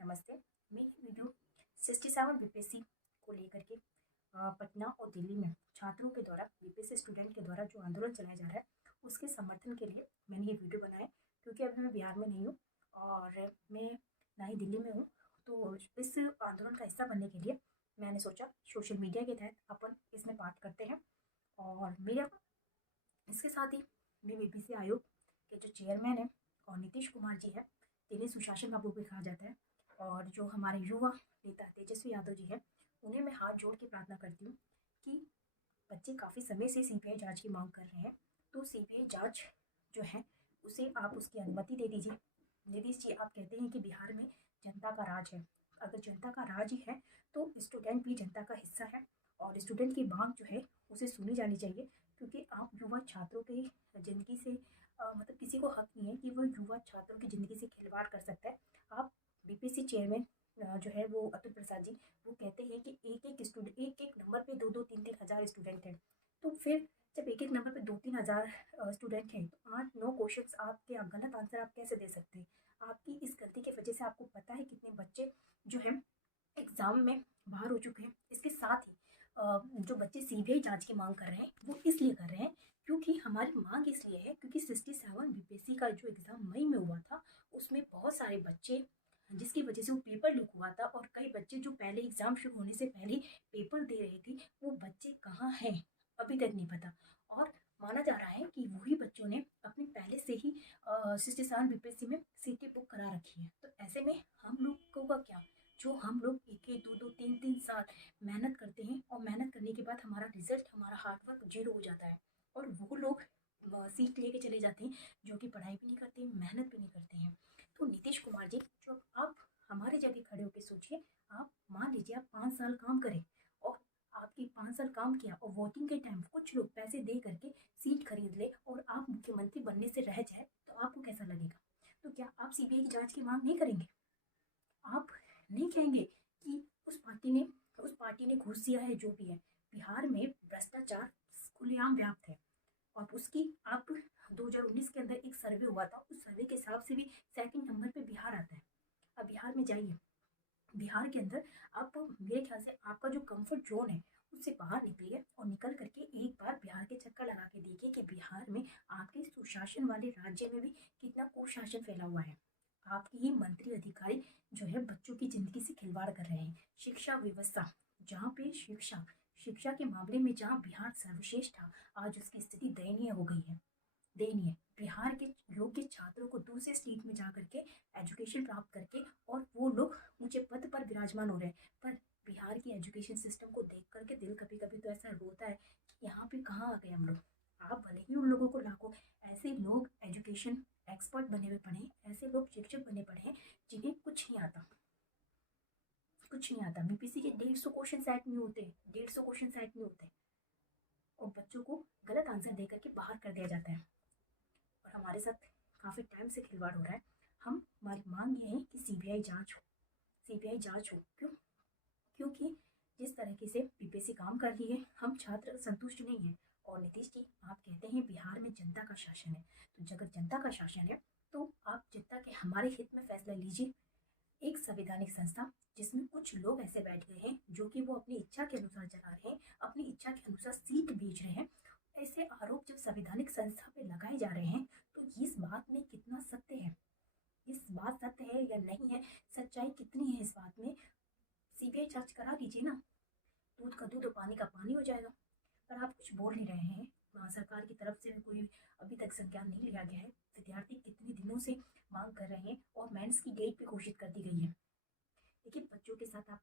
नमस्ते। मेरी video 67 BPSC को लेकर के पटना और दिल्ली में छात्रों के द्वारा बीपीएससी स्टूडेंट के द्वारा जो आंदोलन चलाया जा रहा है उसके समर्थन के लिए मैंने ये वीडियो बनाया, क्योंकि अभी मैं बिहार में नहीं हूँ और मैं ना ही दिल्ली में हूँ। तो इस आंदोलन का हिस्सा बनने के लिए मैंने सोचा सोशल मीडिया के तहत अपन इसमें बात करते हैं। और मेरा इसके साथ ही मैं बीपीएससी आयोग के जो चेयरमैन है और नीतीश कुमार जी है, जिन्हें सुशासन बाबू भी कहा जाता है, और जो हमारे युवा नेता तेजस्वी यादव जी है, उन्हें मैं हाथ जोड़ के प्रार्थना करती हूँ कि बच्चे काफ़ी समय से सीबीआई जांच की मांग कर रहे हैं, तो सीबीआई जांच जो है उसे आप उसकी अनुमति दे दीजिए। नीतीश जी, आप कहते हैं कि बिहार में जनता का राज है। अगर जनता का राज ही है तो स्टूडेंट भी जनता का हिस्सा है और स्टूडेंट की मांग जो है उसे सुनी जानी चाहिए, क्योंकि आप युवा छात्रों की ज़िंदगी से मतलब किसी को हक नहीं है कि वो युवा छात्रों की ज़िंदगी से खिलवाड़ कर सकता है। आप बीपीएससी चेयरमैन जो है वो अतुल प्रसाद जी, वो कहते हैं कि एक एक नंबर पे 2-2 3-3 हज़ार स्टूडेंट हैं। तो फिर जब एक एक नंबर पे 2-3 हज़ार स्टूडेंट हैं तो 8-9 क्वेश्चंस आपके गलत आंसर आप कैसे दे सकते हैं? आपकी इस गलती की वजह से आपको पता है कितने बच्चे जो हैं एग्ज़ाम में बाहर हो चुके हैं। इसके साथ ही जो बच्चे सीबीआई जांच की मांग कर रहे हैं वो इसलिए कर रहे हैं क्योंकि हमारी मांग इसलिए है क्योंकि 67 बीपीएससी का जो एग्ज़ाम मई में हुआ था उसमें बहुत सारे बच्चे, जिसकी वजह से वो पेपर लीक हुआ था, और कई बच्चे जो पहले एग्ज़ाम शुरू होने से पहले पेपर दे रहे थे वो बच्चे कहाँ हैं अभी तक नहीं पता। और माना जा रहा है कि वही बच्चों ने अपनी पहले से ही 67 बीपीएससी में सीटें बुक करा रखी है। तो ऐसे में हम लोगों का क्या, जो हम लोग एक एक 2-2 3-3 साल मेहनत करते हैं और मेहनत करने के बाद हमारा रिजल्ट, हमारा हार्डवर्क जीरो हो जाता है, और वो लोग सीट लेके चले जाते हैं जो कि पढ़ाई भी नहीं करते, मेहनत भी नहीं करते हैं। तो नीतीश कुमार जी, जो आप हमारे जगह खड़े होकर सोचिए, आप मान लीजिए आप 5 साल काम करें और आपकी 5 साल काम किया और वोटिंग के टाइम कुछ लोग पैसे दे करके सीट खरीद ले और आप मुख्यमंत्री बनने से रह जाए तो आपको कैसा लगेगा? तो क्या आप सीबीआई की जांच की मांग नहीं करेंगे? आप नहीं कहेंगे कि उस पार्टी ने घूस दिया है? जो भी है, बिहार में भ्रष्टाचार खुलेआम व्याप्त है, और उसकी आप 2019 के अंदर एक सर्वे हुआ था, उस सर्वे के हिसाब से भी सेकंड नंबर पे बिहार आता है। अब बिहार में जाइए, बिहार के अंदर आप, मेरे ख्याल से आपका जो कंफर्ट जोन है उससे बाहर निकलिए और निकल करके एक बार बिहार के चक्कर लगा के देखिए कि बिहार में आपके सुशासन वाले राज्य में भी कितना कुशासन फैला हुआ है। आपके ही मंत्री अधिकारी जो है बच्चों की जिंदगी से खिलवाड़ कर रहे हैं। शिक्षा व्यवस्था, जहाँ पे शिक्षा के मामले में जहाँ बिहार सर्वश्रेष्ठ था, आज उसकी स्थिति दयनीय हो गई है। दयनीय। बिहार के योग्य छात्रों को दूसरे स्टेट में जा करके एजुकेशन प्राप्त करके और वो लोग ऊंचे पद पर विराजमान हो रहे हैं, पर बिहार की एजुकेशन सिस्टम को देख करके दिल कभी कभी तो ऐसा रोता है कि यहाँ पे कहाँ आ गए हम लोग। आप भले ही उन लोगों को लाखों, ऐसे लोग एजुकेशन एक्सपर्ट बने हुए पढ़े, ऐसे लोग शिक्षक बने पढ़े हैं जिन्हें कुछ नहीं आता, कुछ नहीं आता। बीपीएससी के 150 क्वेश्चन सेट नहीं होते, 150 क्वेश्चन सेट नहीं होते, और बच्चों को गलत आंसर दे करके बाहर कर दिया जाता है, और हमारे साथ काफ़ी टाइम से खिलवाड़ हो रहा है। हमारी मांग ये है कि सीबीआई जांच हो, सीबीआई जांच हो। क्यों? क्योंकि जिस तरीके से बीपीएससी काम कर रही है, हम छात्र संतुष्ट नहीं हैं। और नीतीश जी, आप कहते हैं बिहार में जनता का शासन है, तो अगर जनता का शासन है तो आप जनता के हमारे हित में फैसला लीजिए। एक संवैधानिक संस्था जिसमें कुछ लोग ऐसे बैठ गए हैं जो कि वो अपनी इच्छा के अनुसार चला रहे हैं, अपनी इच्छा के अनुसार सीट बेच रहे हैं, ऐसे आरोप जब संवैधानिक संस्था पे लगाए जा रहे हैं तो इस बात में कितना सत्य है, इस बात सत्य है या नहीं है, सच्चाई कितनी है इस बात में? सीबीआई जांच करा लीजिए ना, दूध का दूध और पानी का पानी हो जाएगा। पर आप कुछ बोल नहीं रहे हैं। सरकार की तरफ से कोई अभी तक संज्ञान नहीं लिया गया है। विद्यार्थी कितने दिनों से मांग कर रहे हैं और मेंस की डेट भी घोषित कर दी गई है। देखिए, बच्चों के साथ आप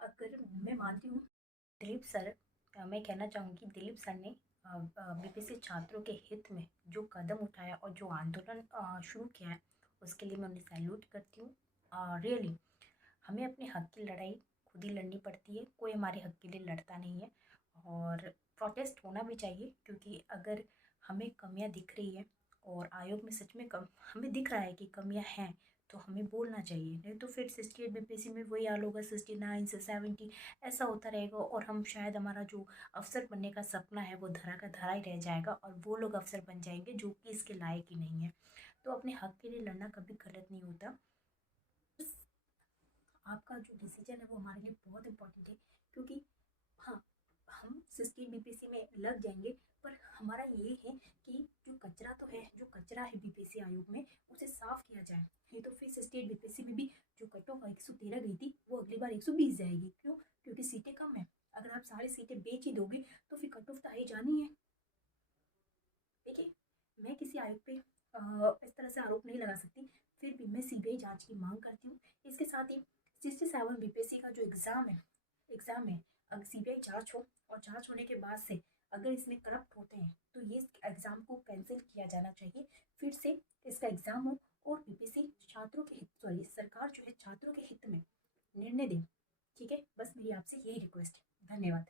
अगर मैं मानती हूँ दिलीप सर, मैं कहना चाहूँगी दिलीप सर ने बीपीएससी छात्रों के हित में जो कदम उठाया और जो आंदोलन शुरू किया है उसके लिए मैं उन्हें सैल्यूट करती हूँ। रियली हमें अपने हक की लड़ाई खुद ही लड़नी पड़ती है, कोई हमारे हक के लिए लड़ता नहीं है, और प्रोटेस्ट होना भी चाहिए, क्योंकि अगर हमें कमियां दिख रही है और आयोग में सच में हमें दिख रहा है कि कमियां हैं तो हमें बोलना चाहिए। नहीं तो फिर 68 बीपीएससी में वही हाल होगा, 69 से 70 ऐसा होता रहेगा, और हम शायद हमारा जो अफसर बनने का सपना है वो धरा का धरा ही रह जाएगा, और वो लोग अफसर बन जाएंगे जो कि इसके लायक ही नहीं है। तो अपने हक के लिए लड़ना कभी गलत नहीं होता। आपका जो डिसीजन है वो हमारे लिए बहुत इंपॉर्टेंट है, क्योंकि हाँ, हम सिस्टीन बीपीएससी में लग जाएंगे, पर हमारा ये है कि जो कचरा तो है, जो कचरा है बीपीएससी आयोग में, उसे साफ किया जाए। नहीं तो फिर सिस्टेट बीपीएससी में भी जो कट ऑफ 113 गई थी वो अगली बार 120 जाएगी। क्यों? क्योंकि सीटें कम है। अगर आप सारी सीटें बेच ही दोगे तो फिर कट ऑफ तो आई जानी है। देखिए, मैं किसी आयोग पे इस तरह से आरोप नहीं लगा सकती, फिर भी मैं सीबीआई जांच की मांग करती हूँ। इसके साथ ही 67 बीपीएससी का जो एग्ज़ाम है, अगर सीबीआई जांच हो और जांच होने के बाद से अगर इसमें करप्ट होते हैं तो ये एग्ज़ाम को कैंसिल किया जाना चाहिए, फिर से इसका एग्ज़ाम हो और बीपीएससी छात्रों के हित, सॉरी सरकार जो है छात्रों के हित में निर्णय दे। ठीक है, बस मेरी आपसे यही रिक्वेस्ट है। धन्यवाद।